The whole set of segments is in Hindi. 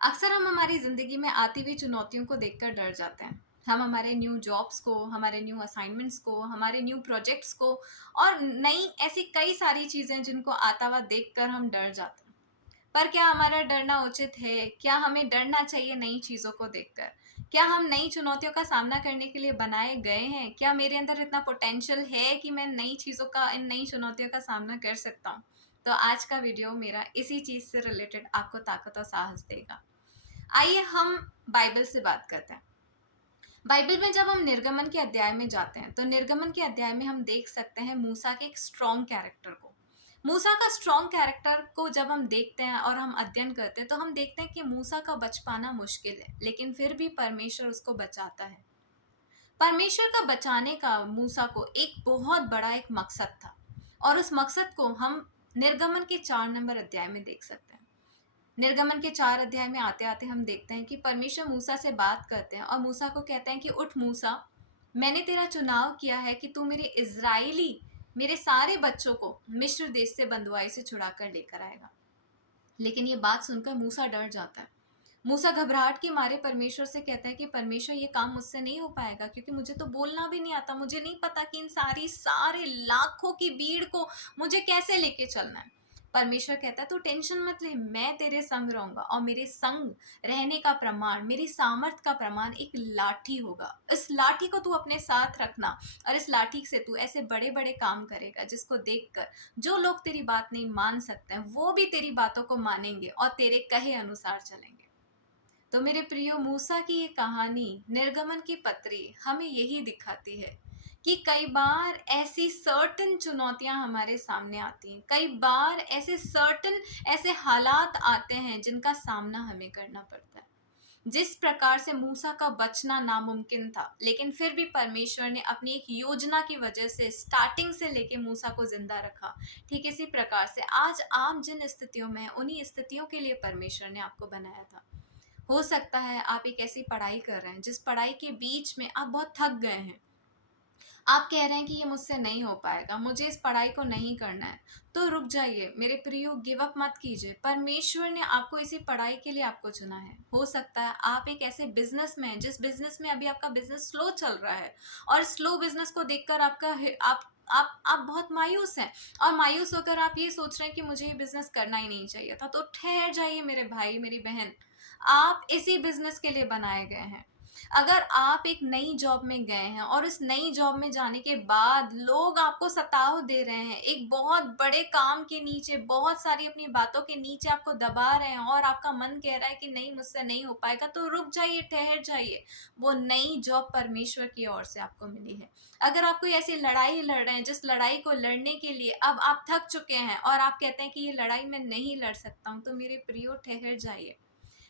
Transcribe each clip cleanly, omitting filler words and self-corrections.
अक्सर हम हमारी ज़िंदगी में आती हुई चुनौतियों को देखकर डर जाते हैं। हम हमारे न्यू जॉब्स को, हमारे न्यू असाइनमेंट्स को, हमारे न्यू प्रोजेक्ट्स को और नई ऐसी कई सारी चीज़ें जिनको आता हुआ देखकर हम डर जाते हैं। पर क्या हमारा डरना उचित है? क्या हमें डरना चाहिए नई चीज़ों को देखकर? क्या हम नई चुनौतियों का सामना करने के लिए बनाए गए हैं? क्या मेरे अंदर इतना पोटेंशियल है कि मैं नई चीज़ों का, इन नई चुनौतियों का सामना कर सकता हूँ? तो आज का वीडियो मेरा इसी चीज़ से रिलेटेड आपको ताकत और साहस देगा। आइए हम बाइबल से बात करते हैं। बाइबल में जब हम निर्गमन के अध्याय में जाते हैं तो निर्गमन के अध्याय में हम देख सकते हैं मूसा के एक स्ट्रॉन्ग कैरेक्टर को। मूसा का स्ट्रॉन्ग कैरेक्टर को जब हम देखते हैं और हम अध्ययन करते हैं तो हम देखते हैं कि मूसा का बच पाना मुश्किल है, लेकिन फिर भी परमेश्वर उसको बचाता है। परमेश्वर का बचाने का मूसा को एक बहुत बड़ा एक मकसद था, और उस मकसद को हम निर्गमन के 4 नंबर अध्याय में देख सकते हैं। निर्गमन के 4 अध्याय में आते-आते हम देखते हैं कि परमेश्वर मूसा से बात करते हैं और मूसा को कहते हैं कि उठ मूसा, मैंने तेरा चुनाव किया है कि तू मेरे सारे बच्चों को मिस्र देश से बंधुआई से छुड़ा कर लेकर आएगा। लेकिन ये बात सुनकर मूसा डर जाता है। मूसा घबराहट के मारे परमेश्वर से कहता है कि परमेश्वर, ये काम मुझसे नहीं हो पाएगा, क्योंकि मुझे तो बोलना भी नहीं आता। मुझे नहीं पता कि इन सारे लाखों की भीड़ को मुझे कैसे लेके चलना है। परमेश्वर कहता है तू टेंशन मत ले, मैं तेरे संग रहूंगा, और मेरे संग रहने का प्रमाण, मेरी सामर्थ का प्रमाण एक लाठी होगा। इस लाठी को तू अपने साथ रखना, और इस लाठी से तू ऐसे बड़े बड़े काम करेगा जिसको देखकर जो लोग तेरी बात नहीं मान सकते हैं वो भी तेरी बातों को मानेंगे और तेरे कहे अनुसार चलेंगे। तो मेरे प्रियो, मूसा की ये कहानी, निर्गमन की पत्री हमें यही दिखाती है कि कई बार ऐसी सर्टन चुनौतियां हमारे सामने आती हैं। कई बार ऐसे हालात आते हैं जिनका सामना हमें करना पड़ता है। जिस प्रकार से मूसा का बचना नामुमकिन था, लेकिन फिर भी परमेश्वर ने अपनी एक योजना की वजह से स्टार्टिंग से लेके मूसा को जिंदा रखा। ठीक इसी प्रकार से आज आप जिन स्थितियों में हैं, उन्हीं स्थितियों के लिए परमेश्वर ने आपको बनाया था। हो सकता है आप एक ऐसी पढ़ाई कर रहे हैं जिस पढ़ाई के बीच में आप बहुत थक गए हैं। आप कह रहे हैं कि ये मुझसे नहीं हो पाएगा, मुझे इस पढ़ाई को नहीं करना है। तो रुक जाइए मेरे प्रियो, गिव अप मत कीजिए। परमेश्वर ने आपको इसी पढ़ाई के लिए आपको चुना है। हो सकता है आप एक ऐसे बिजनेस में हैं जिस बिजनेस में अभी आपका बिजनेस स्लो चल रहा है, और स्लो बिजनेस को देखकर आप बहुत मायूस हैं, और मायूस होकर आप ये सोच रहे हैं कि मुझे ये बिजनेस करना ही नहीं चाहिए था। तो ठहर जाइए मेरे भाई, मेरी बहन, आप इसी बिजनेस के लिए बनाए गए हैं। अगर आप एक नई जॉब में गए हैं और उस नई जॉब में जाने के बाद लोग आपको सताव दे रहे हैं, एक बहुत बड़े काम के नीचे, बहुत सारी अपनी बातों के नीचे आपको दबा रहे हैं, और आपका मन कह रहा है कि नहीं, मुझसे नहीं हो पाएगा, तो रुक जाइए, ठहर जाइए। वो नई जॉब परमेश्वर की ओर से आपको मिली है। अगर आप कोई ऐसी लड़ाई लड़ रहे हैं जिस लड़ाई को लड़ने के लिए अब आप थक चुके हैं और आप कहते हैं कि ये लड़ाई मैं नहीं लड़ सकता हूँ, तो मेरे प्रियो ठहर जाइए।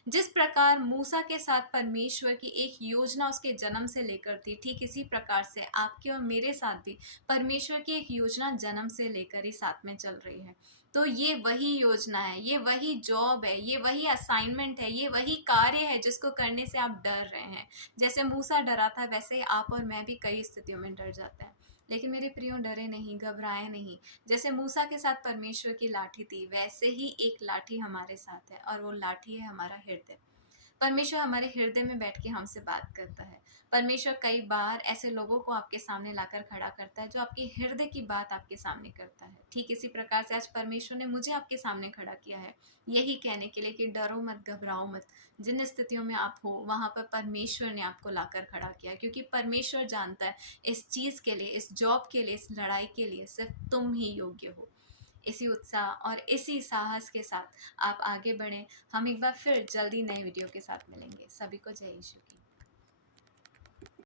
जिस प्रकार मूसा के साथ परमेश्वर की एक योजना उसके जन्म से लेकर थी, ठीक इसी प्रकार से आपके और मेरे साथ भी परमेश्वर की एक योजना जन्म से लेकर ही साथ में चल रही है। तो ये वही योजना है, ये वही जॉब है, ये वही असाइनमेंट है, ये वही कार्य है जिसको करने से आप डर रहे हैं। जैसे मूसा डरा था, वैसे ही आप और मैं भी कई स्थितियों में डर जाते हैं। लेकिन मेरे प्रियो, डरे नहीं, घबराए नहीं। जैसे मूसा के साथ परमेश्वर की लाठी थी, वैसे ही एक लाठी हमारे साथ है, और वो लाठी है हमारा हृदय। परमेश्वर हमारे हृदय में बैठ के हमसे बात करता है। परमेश्वर कई बार ऐसे लोगों को आपके सामने लाकर खड़ा करता है जो आपके हृदय की बात आपके सामने करता है। ठीक इसी प्रकार से आज परमेश्वर ने मुझे आपके सामने खड़ा किया है, यही कहने के लिए कि डरो मत, घबराओ मत। जिन स्थितियों में आप हो वहाँ पर परमेश्वर ने आपको लाकर खड़ा किया, क्योंकि परमेश्वर जानता है इस चीज़ के लिए, इस जॉब के लिए, इस लड़ाई के लिए सिर्फ तुम ही योग्य हो। इसी उत्साह और इसी साहस के साथ आप आगे बढ़ें। हम एक बार फिर जल्दी नए वीडियो के साथ मिलेंगे। सभी को जय यीशु की।